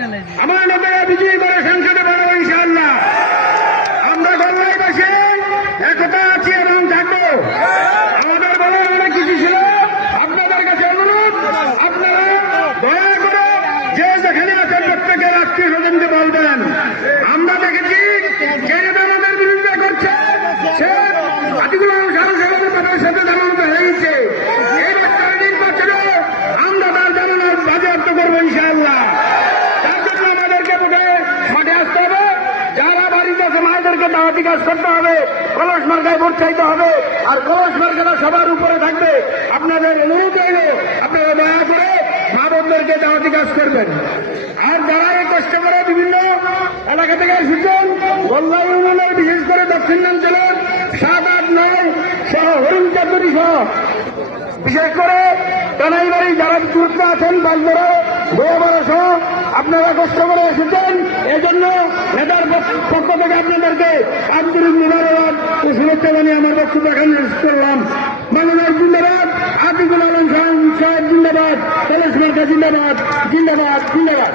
আমার নেতারা বিজয়ী করে সংসদে বাড়াবো ইনশাআল্লাহ। আমরা গল্লায় বসে একতা আছি এবং থাকবো। আমাদের বলে অনেক কিছু ছিল, আপনাদের কাছে অনুরোধ, আপনারা দয়া করে যে যেখানে আছেন প্রত্যেকে আত্মীয় স্বজনকে বলবেন। আমরা দেখেছি যে নেতা আমাদের বিরুদ্ধে করছে সে পার্টিগুলো তাদের সাথে জামানত হয়ে গেছে। এই নির্বাচনে আমরা তার জামানত বাজেয়াপ্ত করবো ইনশাআল্লাহ। তার জন্য আমাদেরকে মাঠে আসতে হবে। যারা বাড়িতে আছে মায়েদেরকে দাওয়াতি কাজ করতে হবে, কলস মার্কায় ভোট চাইতে হবে, আর কলস মার্কাটা সবার উপরে থাকবে। আপনাদের অনুরোধ রইল আপনারা দয়া করে মা বোনদেরকে দাওয়াতি কাজ করবেন। আর যারা এই কষ্ট করে বিভিন্ন এলাকা থেকে এসেছেন, গোল্লা ইউনিয়নের বিশেষ করে দক্ষিণাঞ্চলের 7, 8, 9 সহ হরিণ চাঁদুরি সহ বিশেষ করে টানাইবাড়ি যারা চুরতে আছেন, বাজবড়া গোয়াবাড়া সহ আপনারা কষ্ট করে এসেছেন। এই জন্য নেতার পক্ষ থেকে আপনাদেরকে আন্তরিক মুবারকবাদ ও শুভেচ্ছা জানিয়ে আমার বক্তব্য এখানে শেষ করলাম। বাংলাদেশ জিন্দাবাদ, আতিকুল আলম সাহেব জিন্দাবাদ, কলেজ মার্কা জিন্দাবাদ, জিন্দাবাদ, জিন্দাবাদ।